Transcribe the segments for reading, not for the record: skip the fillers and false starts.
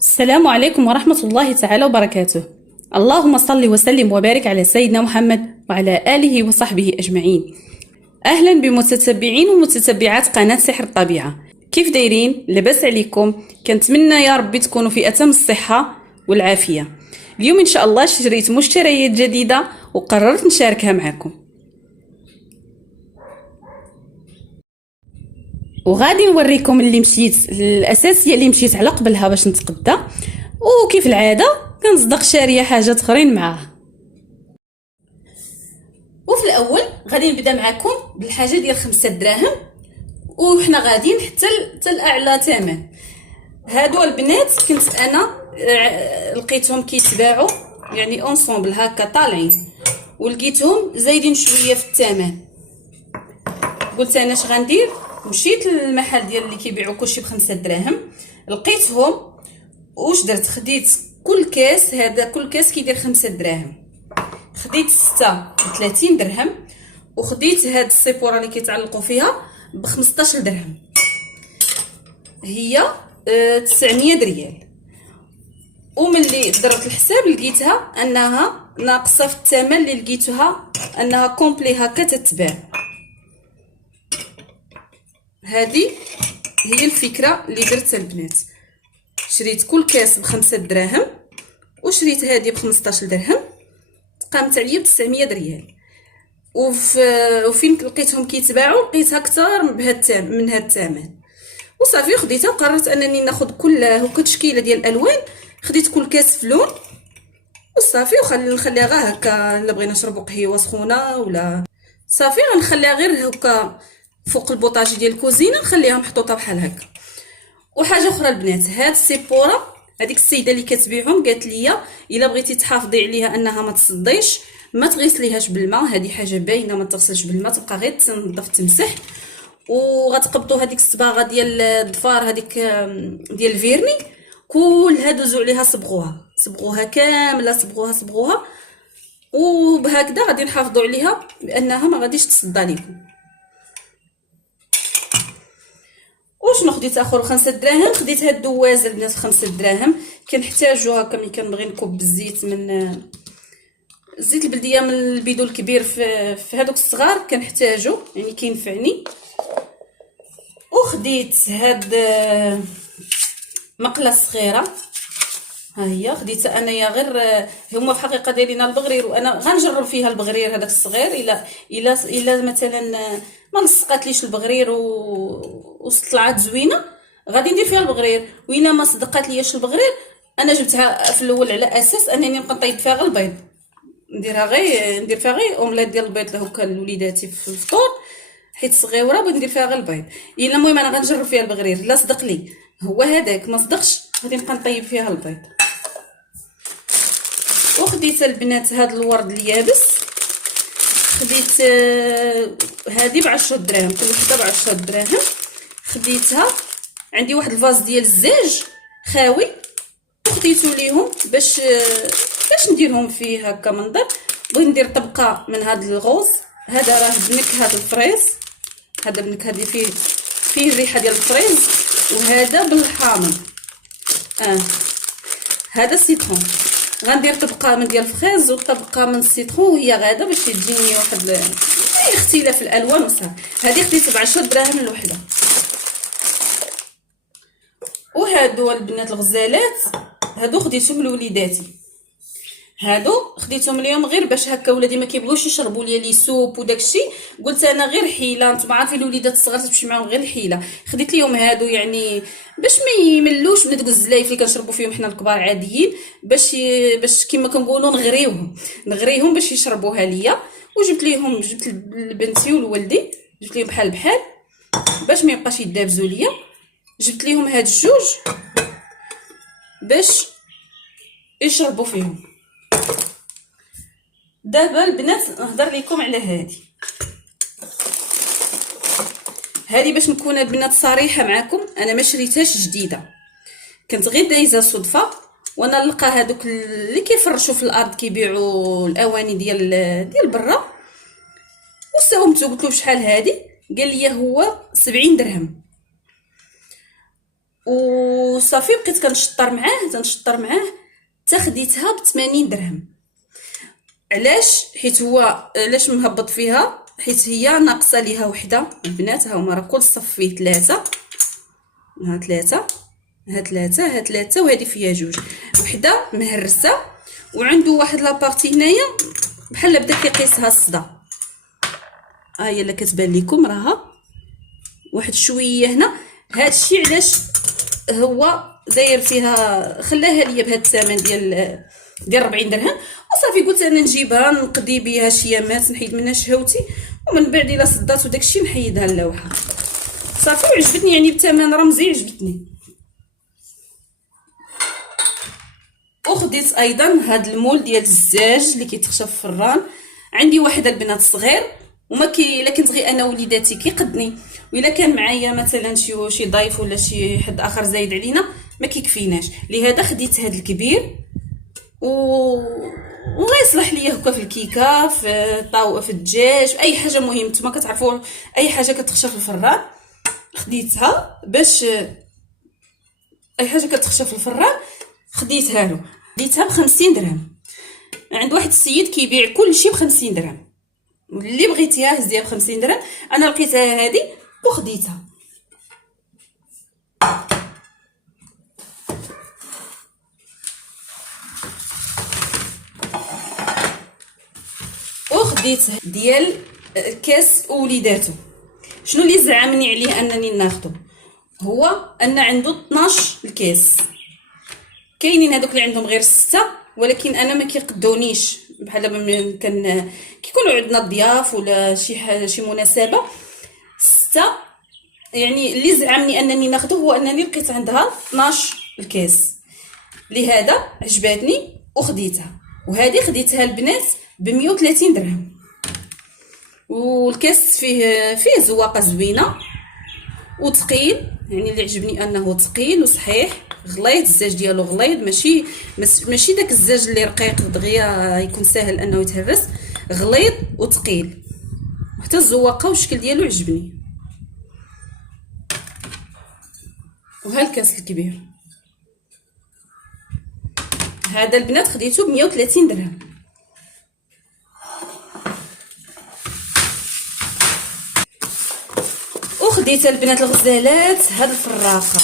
السلام عليكم ورحمة الله تعالى وبركاته. اللهم صل وسلم وبارك على سيدنا محمد وعلى آله وصحبه أجمعين. أهلا بمتتبعين ومتتبعات قناة سحر الطبيعة. كيف دايرين؟ لاباس عليكم؟ كنتمنى يا ربي تكونوا في أتم الصحة والعافية. اليوم إن شاء الله شريت مشتريات جديدة وقررت نشاركها معكم، وغادي نوريكم اللي مشيت الاساسيه اللي مشيت على قبلها باش نتقدى، وكيف العاده كنصدق شاريه حاجات اخرين معاها. وفي الاول غادي نبدا معكم بالحاجه ديال 5 دراهم، وحنا غاديين حتى الاعلى ثمن. هادو البنات كنت انا لقيتهم كيتباعوا يعني اونصومبل هكا طالعين، ولقيتهم زايدين شويه في الثمن. قلت انا اش غندير، مشيت للمحل ديال اللي كيبيعوا كلشي ب5 دراهم، لقيتهم. واش درت؟ خديت كل كاس، هذا كل كاس كيدير 5 دراهم، خديت 6 ب30 درهم، وخديت هاد السيبوره اللي كيتعلقوا فيها ب15 درهم، هي 900 ريال. وملي ضربت الحساب لقيتها انها ناقصه في الثمن اللي لقيتها انها كومبلي هكا تتباع. هذه هي الفكره اللي درتها البنات. شريت كل كاس ب5 دراهم، وشريت هذه ب15 درهم، قامت عليا ب900 ريال. وفين لقيتهم كيتباعوا لقيتها اكثر من هاد الثمن، وصافي خديتها. وقررت انني ناخذ كل تشكيله ديال الالوان، خديت كل كاس في لون وصافي، نخليها غير هكا. الا بغينا نشربوا قهيوه سخونه ولا صافي غنخليها غير هكا فوق البوطاجي ديال الكوزينه، نخليها محطوطه بحال هكا. وحاجه اخرى البنات، هاد السيبوره هذيك السيده اللي كتبيعهم قالت لي الا بغيتي تحافظي عليها انها ما تصديش ما تغسليهاش بالماء. هذه حاجه باينه، ما تغسلش بالماء، تبقى غير تنظف تمسح. وغتقبطوا هذيك الصباغه ديال الظفار هذيك ديال الفيرني كلها، دوزوا عليها صبغوها كامله، صبغوها. وبهكذا غادي نحافظوا عليها بانها ما غاديش تصدى لكم. وشنو خديت اخر 5 دراهم؟ خديت هاد الدوازه البنات 5 دراهم، كنحتاجو هكا ملي كنبغي نكب الزيت من الزيت البلديه من البيدو الكبير في هادوك الصغار كنحتاجو، يعني كينفعني. وخديت هاد مقله صغيره، ها هي خديتها انايا غير هما في الحقيقه دايرين البغرير، وانا غنجرب فيها البغرير هذاك الصغير. الا مثلا ما لصقاتليش البغرير وطلعت زوينه غادي ندير فيها البغرير، والا ما صدقات لياش البغرير انا جبتها في الاول على اساس انني نبقى نطيب فيها غير البيض، ندير فيها غير اومليت ديال البيض هكا لوليداتي في الفطور، حيت صغيره بغيت ندير فيها غير البيض. الا المهم انا غنجرب فيها البغرير، لا صدق لي هو هذاك ما صدقش غادي نبقى نطيب فيها البيض. وخديت البنات هاد الورد اليابس، خديت هذه ب10 دراهم، كل وحده ب10 دراهم. خديتها، عندي واحد الفاز ديال الزاج خاوي، وخديتو ليهم باش نديرهم فيه هكا منظر. بغيت ندير طبقه من هاد الغوز، هذا راه بنكهه الفريز، هذا بنكهه اللي فيه الريحه ديال الفريز، وهذا بالحامض. هذا السيترون، غندير طبقه من ديال الفريز وطبقه من السيترون، وهي غاده باش تجيني واحد اختلاف الالوان وصافي. هذه خديت ب10 دراهم الوحده. وهادو البنات الغزالات هادو خديتهم لوليداتي، هادو خديتهم اليوم غير باش هكا ولادي ما كيبغيوش يشربوا لي سوب وداكشي، قلت انا غير حيله، نتوما عارفين الوليدات الصغار تمشي معاهم غير حيله. خديت ليهم هادو يعني باش ما يملوش من دوك الزلايف اللي كنشربوا فيهم حنا الكبار عاديين، باش كما كنقولوا نغريهم باش يشربوها ليا. وجبت لبنتي ولولدي، جبت ليهم بحال باش ما يبقاش يدابزوا ليا. جبت ليهم هاد الجوج باش يشربوا فيهم. دابا البنات نهضر لكم على هذه باش نكون البنات صريحه معكم، انا ما شريتهاش جديده، كنت غير دايزه صدفه وانا نلقى هذوك اللي كيفرشوا في الارض كيبيعوا الاواني ديال برا، وساومته قلت له بشحال هذه، قال لي هو 70 درهم. وصافي بقيت كنشطر معاه حتى خديتها ب80 درهم. علاش؟ حيت هو علاش مهبط فيها؟ حيت هي ناقصه ليها وحده البنات. ها هما راه كل صف فيه 3، ها 3 ها 3 ها 3 وهذه فيها 2 وحده مهرسه، وعنده واحد لابارتي هنايا بحال بدا كيقيسها الصدا. ها هي اللي كتبان لكم راها واحد شويه هنا. هادشي علاش هو داير فيها، خلاها ليا بهذا الثمن ديال 40 درهم. وصافي قلت انا نجيبها نقضي بها شي يامات، نحيد منها شهوتي، ومن بعد الا صدات وداكشي نحيدها اللوحه. صافي وعجبتني، يعني بثمن رمزي عجبتني. وخديت ايضا هاد المول ديال الزجاج اللي كيتخشى في الفران. عندي واحد البنات صغير وما الا كنت غير انا وليداتي كيقدني، والا كان معايا مثلا شي ضيف ولا شي حد اخر زايد علينا ما كيكفيناش، لهذا خديت هاد الكبير والله يصلح ليا هكا في الكيكه، في طاوه، في الدجاج، في اي حاجه. مهم نتوما كتعرفوا اي حاجه كتخشى في الفران خديتها، باش اي حاجه كتخشى في الفران خديتها له. خديتها ب50 درهم. عند واحد السيد كيبيع كل شيء ب50 درهم، اللي بغيتيها هزيها ب50 درهم. انا لقيتها هذه وخديتها. وخديت ديال كاس وليداتو. شنو اللي زعمني عليه انني ناخذه؟ هو ان عنده 12 الكاس. كاينين هذوك اللي عندهم غير 6، ولكن انا ما كيقدونيش. بحال دابا كيكونوا عندنا ضياف ولا شي مناسبه 6. يعني اللي زعمني انني ناخذه هو انني لقيت عندها 12 الكاس، لهذا عجباتني وخديتها. وهذه خديتها البنات ب130 درهم. والكاس فيه زواقه زوينه وثقيل، يعني اللي عجبني انه ثقيل وصحيح. غليظ، الزاج ديالو غليظ، ماشي داك الزاج اللي رقيق دغيا يكون سهل انه يتهرس. غليظ وثقيل، حتى الزواقه والشكل ديالو عجبني. وها الكاس الكبير هذا البنات خديته ب130 درهم. وخديت البنات الغزالات هاد الفراقه.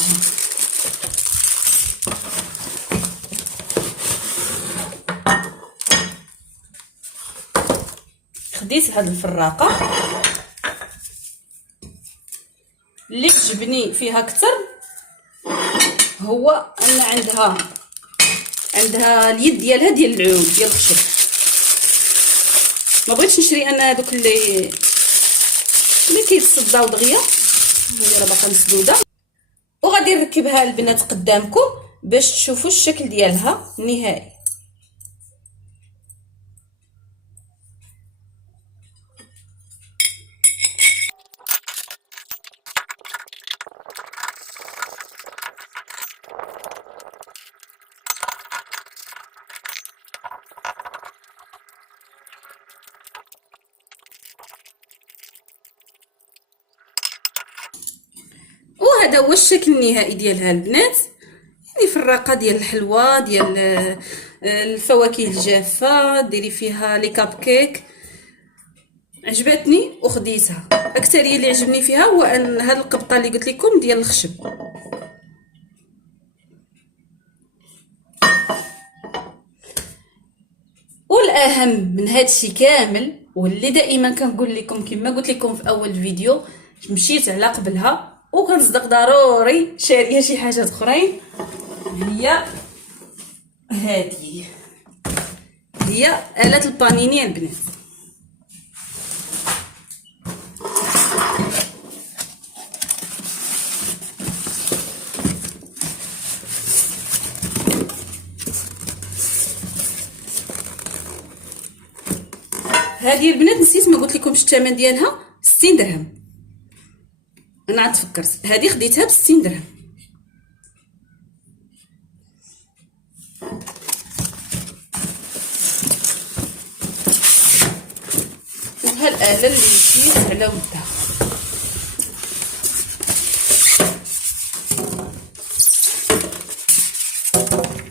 خديت هاد الفراقه اللي عجبني فيها اكثر هو ان عندها اليد ديالها ديال العود ديال الخشب. ما بغيتش نشري انا هذوك اللي كيتصداو دغيا، هي راه باقا مسدوده. وغادي نركبها البنات قدامكم باش تشوفوا الشكل ديالها النهائي. وهذا هو الشكل النهائي ديالها البنات. يعني فراقه ديال الحلوى، ديال الفواكه الجافه، ديري فيها لي كاب كيك. عجبتني وخديتها. اكثريه اللي عجبني فيها هو ان هاد القبطه اللي قلت لكم ديال الخشب. والاهم من هذا الشيء كامل واللي دائما كنقول لكم كما قلت لكم في اول فيديو، مشيت على قبلها وكنصدق ضروري شاريه شي حاجات اخرين. هذه هي آلة البانيني البنات. هذه البنات نسيت ما قلت لكمش الثمن ديالها 60 درهم. انا عاد فكرت، هذه خديتها ب60 درهم. وها الآلة اللي مشيت على ودها.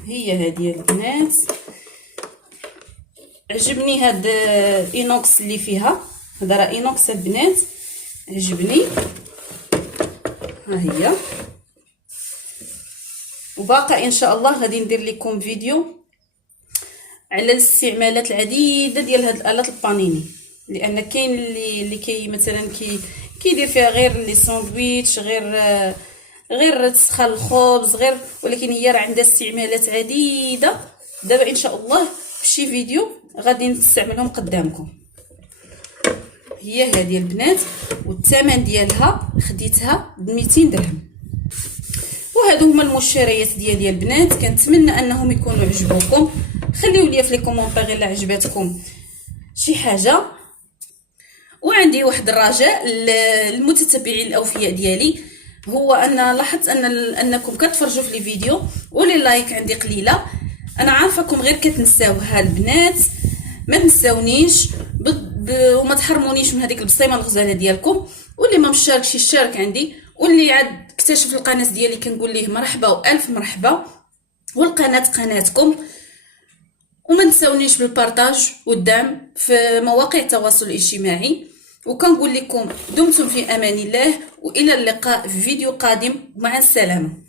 هي هذه البنات. عجبني هاد الاينوكس اللي فيها، هذا راه اينوكس البنات، عجبني. ها هي. وباقا ان شاء الله غادي ندير لكم فيديو على الاستعمالات العديده ديال هاد الالات البانيني، لان كاين اللي كي مثلا كيدير فيها غير لي ساندويتش، غير تسخن الخبز، غير، ولكن هي راه عندها استعمالات عديده. دابا ان شاء الله في شي فيديو غادي نستعملهم قدامكم. هي هذه البنات، والثمن ديالها خديتها ب 200 درهم. وهادو هما المشتريات ديالي البنات، كنتمنى انهم يكونوا عجبوكم. خليو لي في لي كومونطير الا عجبتكم شي حاجه. وعندي واحد الرجاء للمتتبعين الاوفياء ديالي، هو ان لاحظت انكم كتفرجوا في لي فيديو ولي لايك عندي قليله. انا عارفاكم غير كتنساوها البنات، ما تنساونيش وما تحرمونيش من هذيك البصيمه الغزاله ديالكم. واللي ما مشاركش يشارك عندي، واللي عاد اكتشف القناه ديالي كنقول ليه مرحبا والف مرحبا، والقناه قناتكم. وما تنساونيش بالبارطاج والدعم في مواقع التواصل الاجتماعي. وكنقول لكم دمتم في امان الله، والى اللقاء في فيديو قادم، مع السلامه.